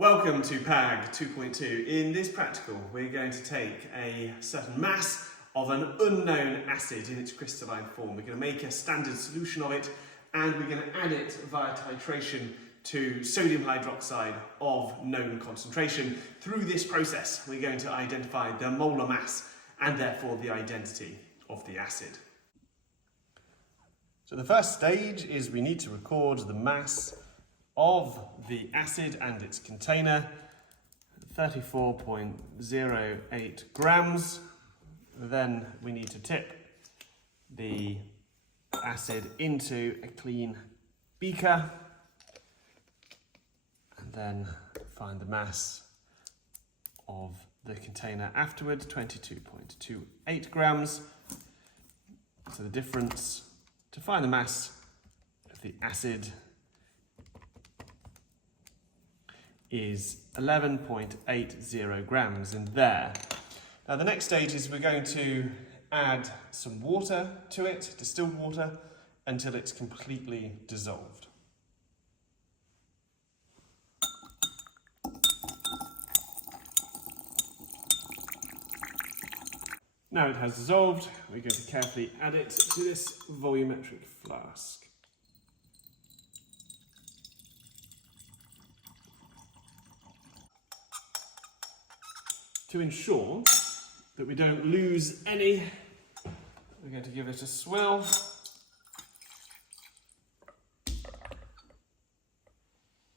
Welcome to PAG 2.2. In this practical, we're going to take a certain mass of an unknown acid in its crystalline form. We're going to make a standard solution of it, and we're going to add it via titration to sodium hydroxide of known concentration. Through this process, we're going to identify the molar mass and therefore the identity of the acid. So the first stage is we need to record the mass of the acid and its container, 34.08 grams. Then we need to tip the acid into a clean beaker and then find the mass of the container afterwards, 22.28 grams. So the difference to find the mass of the acid is 11.80 grams in there. Now the next stage is we're going to add some water to it, distilled water, until it's completely dissolved. Now it has dissolved, we're going to carefully add it to this volumetric flask. To ensure that we don't lose any, we're going to give it a swirl.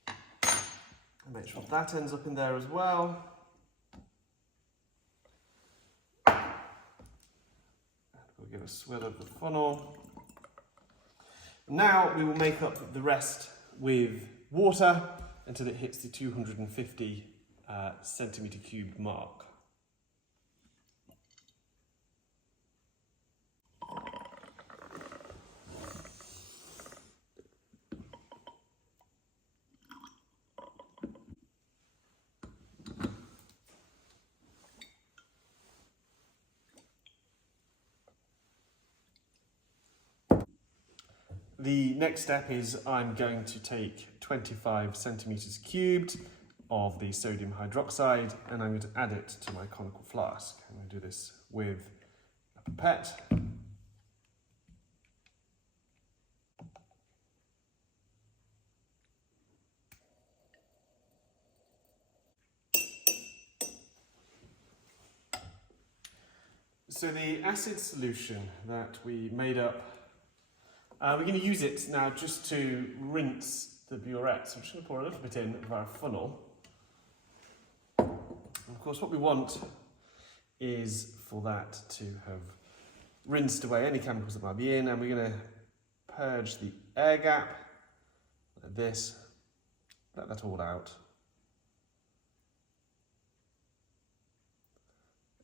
And make sure that ends up in there as well. And we'll give a swirl of the funnel. Now we will make up the rest with water until it hits the 250 centimetre cubed mark. The next step is I'm going to take 25 centimetres cubed of the sodium hydroxide and I'm going to add it to my conical flask. I'm going to do this with a pipette. So the acid solution that we made up, we're going to use it now just to rinse the burette. So I'm just going to pour a little bit in via a funnel. And of course what we want is for that to have rinsed away any chemicals that might be in, and we're going to purge the air gap like this, let that all out.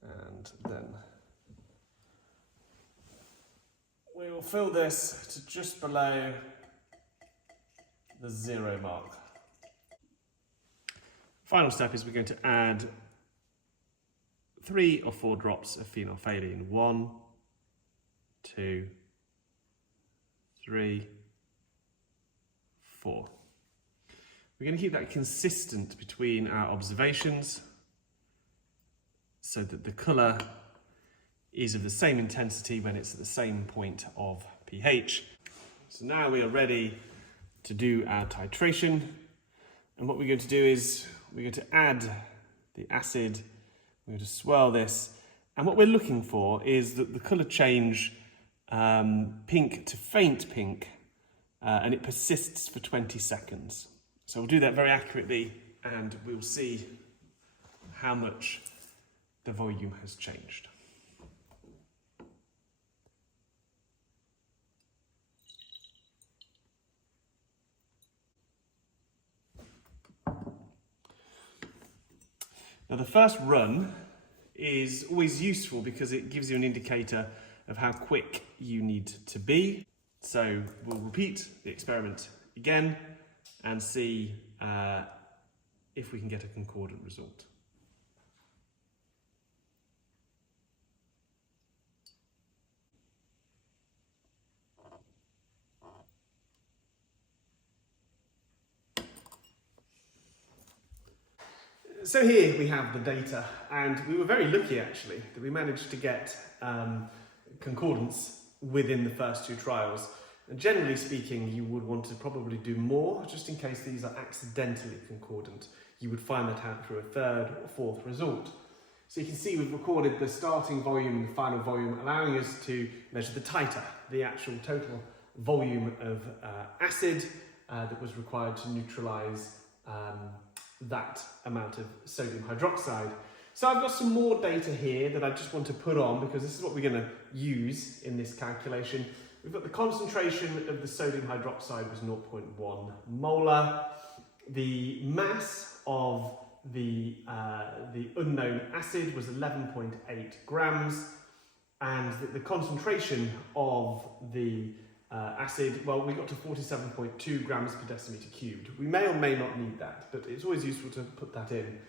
And then we will fill this to just below the 0 mark. Final step is we're going to add 3 or 4 drops of phenolphthalein. 1, 2, 3, 4. We're going to keep that consistent between our observations so that the colour is of the same intensity when it's at the same point of pH. So now we are ready to do our titration, and what we're going to do is we're going to add the acid, we're going to swirl this, and what we're looking for is that the colour change pink to faint pink, and it persists for 20 seconds. So we'll do that very accurately and we'll see how much the volume has changed. Now the first run is always useful because it gives you an indicator of how quick you need to be. So we'll repeat the experiment again and see if we can get a concordant result. So here we have the data, and we were very lucky actually that we managed to get concordance within the first two trials. And generally speaking, you would want to probably do more, just in case these are accidentally concordant. You would find that out through a third or fourth result. So you can see we've recorded the starting volume and the final volume, allowing us to measure the titer, the actual total volume of acid that was required to neutralise that amount of sodium hydroxide. So I've got some more data here that I just want to put on because this is what we're going to use in this calculation. We've got the concentration of the sodium hydroxide was 0.1 molar. The mass of the unknown acid was 11.8 grams, and the concentration of the acid, well, we got to 47.2 grams per decimeter cubed. We may or may not need that, but it's always useful to put that in.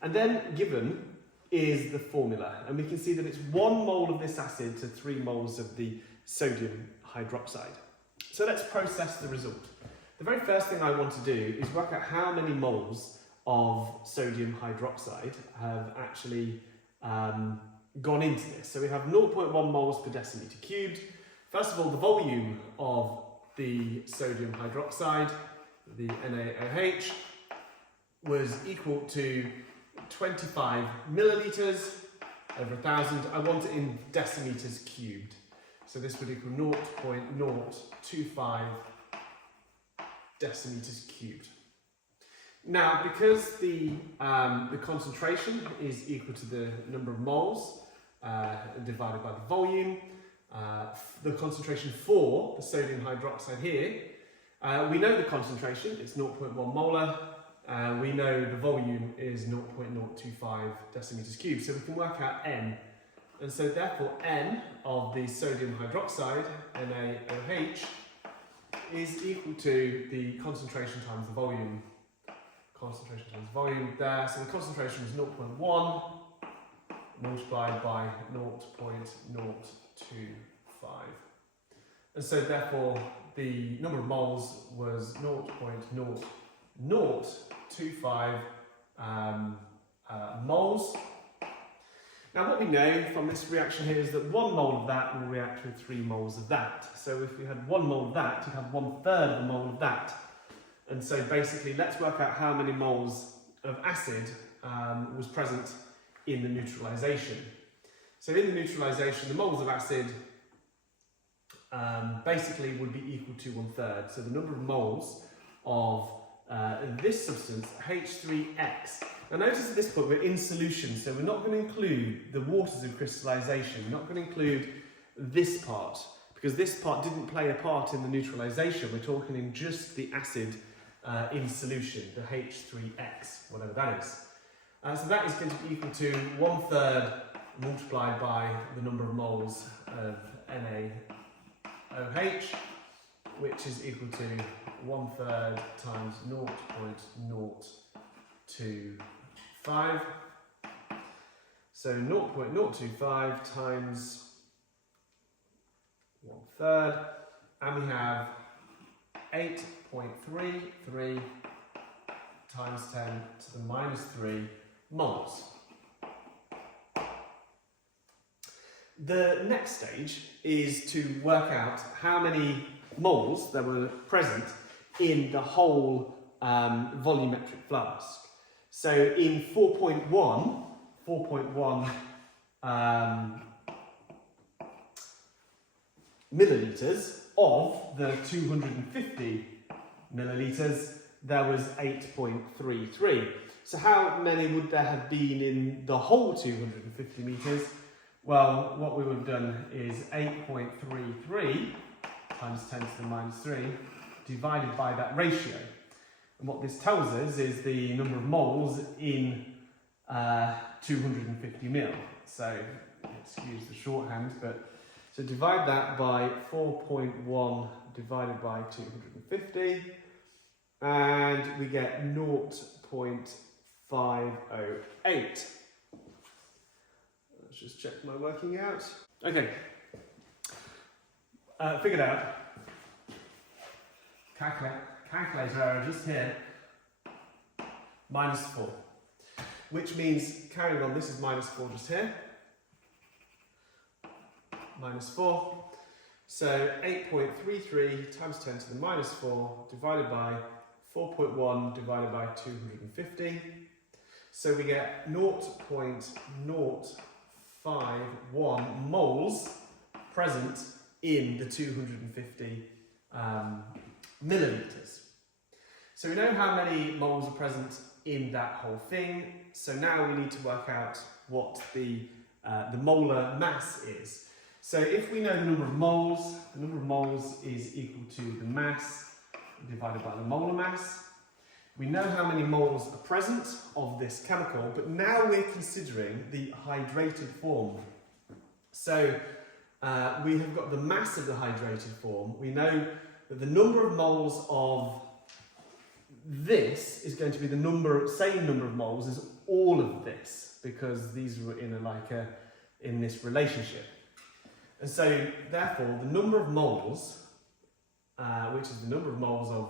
And then given is the formula, and we can see that it's 1 mole of this acid to 3 moles of the sodium hydroxide. So let's process the result. The very first thing I want to do is work out how many moles of sodium hydroxide have actually gone into this. So we have 0.1 moles per decimeter cubed. First of all, the volume of the sodium hydroxide, the NaOH, was equal to 25 millilitres over 1,000. I want it in decimeters cubed. So this would equal 0.025 decimeters cubed. Now, because the concentration is equal to the number of moles divided by the volume, the concentration for the sodium hydroxide here, we know the concentration, it's 0.1 molar. We know the volume is 0.025 decimeters cubed, so we can work out N. And so therefore N of the sodium hydroxide, NaOH, is equal to the concentration times the volume. Concentration times volume there, so the concentration was 0.1 multiplied by 0.025. And so therefore the number of moles was 0.0025 moles. Now what we know from this reaction here is that 1 mole of that will react with 3 moles of that. So if we had 1 mole of that, you'd have 1/3 of a mole of that. And so basically, let's work out how many moles of acid was present in the neutralisation. So in the neutralisation, the moles of acid basically would be equal to 1/3. So the number of moles of this substance, H3X. Now notice at this point we're in solution, so we're not going to include the waters of crystallization. We're not going to include this part, because this part didn't play a part in the neutralization. We're talking in just the acid in solution, the H3X, whatever that is. So that is going to be equal to 1/3 multiplied by the number of moles of NaOH, which is equal to 1/3 times 0.025. So 0.025 times 1/3, and we have 8.33 times 10 to the minus 3 moles. The next stage is to work out how many moles there were present in the whole volumetric flask. So in 4.1 millilitres of the 250 millilitres, there was 8.33. So how many would there have been in the whole 250 metres? Well, what we would have done is 8.33 times 10 to the minus 3 divided by that ratio. And what this tells us is the number of moles in 250 mil. So, excuse the shorthand, but so divide that by 4.1 divided by 250, and we get 0.508. Let's just check my working out. Okay, figured out. Calculator error just here. -4. which means, carrying on, this is -4 just here. -4. So 8.33 times 10 to the -4 divided by 4.1 divided by 250. So we get 0.051 moles present in the 250 millilitres. So we know how many moles are present in that whole thing. So now we need to work out what the molar mass is. So if we know the number of moles is equal to the mass divided by the molar mass. We know how many moles are present of this chemical, but now we're considering the hydrated form. So we have got the mass of the hydrated form. We know that the number of moles of this is going to be the same number of moles as all of this, because these were in this relationship. And so, therefore, the number of moles, which is the number of moles of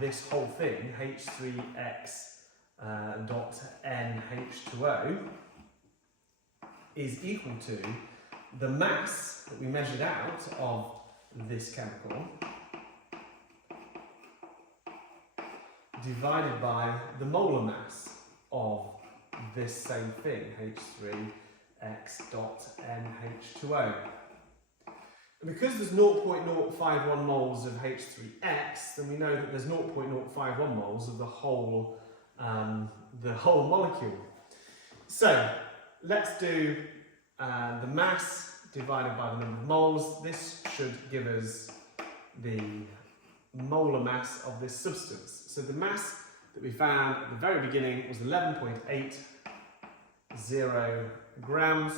this whole thing, H3X dot NH2O, is equal to the mass that we measured out of this chemical divided by the molar mass of this same thing, H3X dot NH2O. And because there's 0.051 moles of H3X, then we know that there's 0.051 moles of the whole molecule. So let's do the mass divided by the number of moles. This should give us the molar mass of this substance. So the mass that we found at the very beginning was 11.80 grams,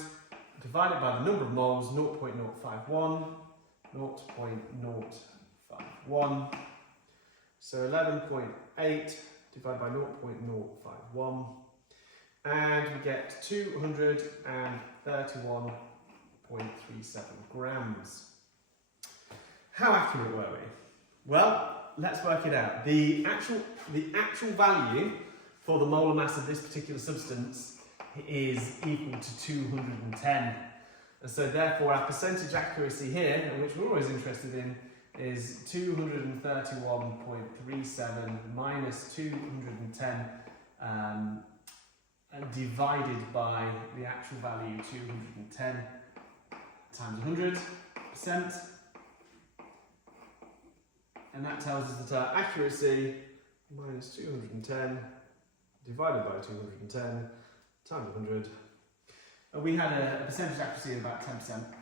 divided by the number of moles, 0.051, 0.051. So 11.8 divided by 0.051, and we get 231.37 grams. How accurate were we? Well, let's work it out. The actual value for the molar mass of this particular substance is equal to 210. And so therefore our percentage accuracy here, which we're always interested in, is 231.37 minus 210 divided by the actual value, 210 times 100%. And that tells us that our accuracy minus 210 divided by 210 times 100. We had a percentage accuracy of about 10%.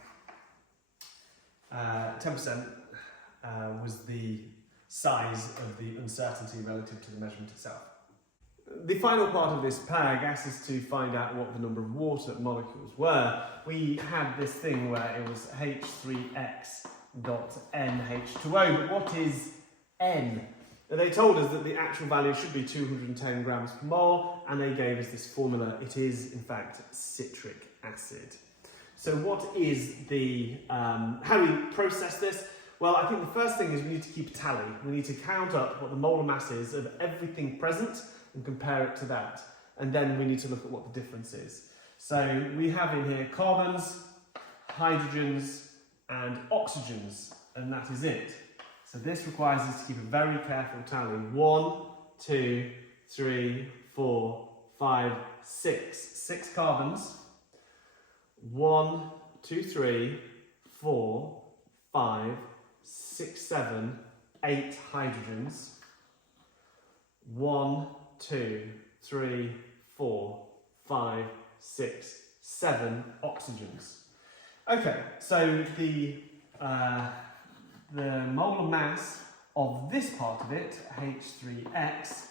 10% was the size of the uncertainty relative to the measurement itself. The final part of this PAG asks us to find out what the number of water molecules were. We had this thing where it was H3X dot NH2O, but what is N? They told us that the actual value should be 210 grams per mole, and they gave us this formula. It is, in fact, citric acid. So what is how do we process this? Well, I think the first thing is we need to keep a tally. We need to count up what the molar mass is of everything present and compare it to that. And then we need to look at what the difference is. So we have in here carbons, hydrogens, and oxygens, and that is it. So this requires us to keep a very careful tally. 1, 2, 3, 4, 5, 6. 6 carbons. 1, 2, 3, 4, 5, 6, 7, 8 hydrogens. 1, 2, 3, 4, 5, 6, 7 oxygens. Okay, so the molar mass of this part of it, H3X,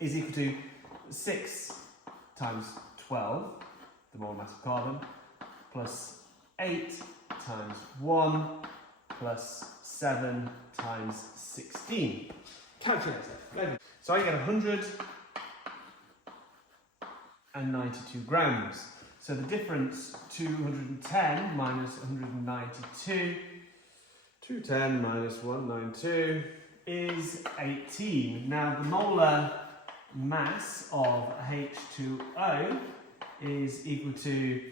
is equal to 6 times 12, the molar mass of carbon, plus 8 times 1, plus 7 times 16. Calculator. So I get 192 grams. So the difference, 210 minus 192, 210 minus 192 is 18. Now the molar mass of H2O is equal to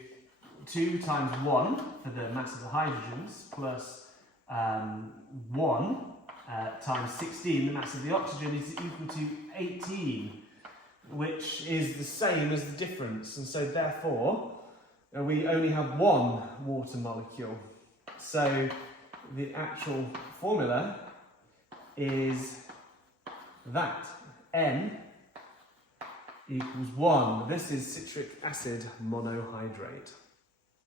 2 times 1 for the mass of the hydrogens plus 1 times 16, the mass of the oxygen, is equal to 18, which is the same as the difference. And so therefore, we only have one water molecule. So the actual formula is that N equals 1. This is citric acid monohydrate.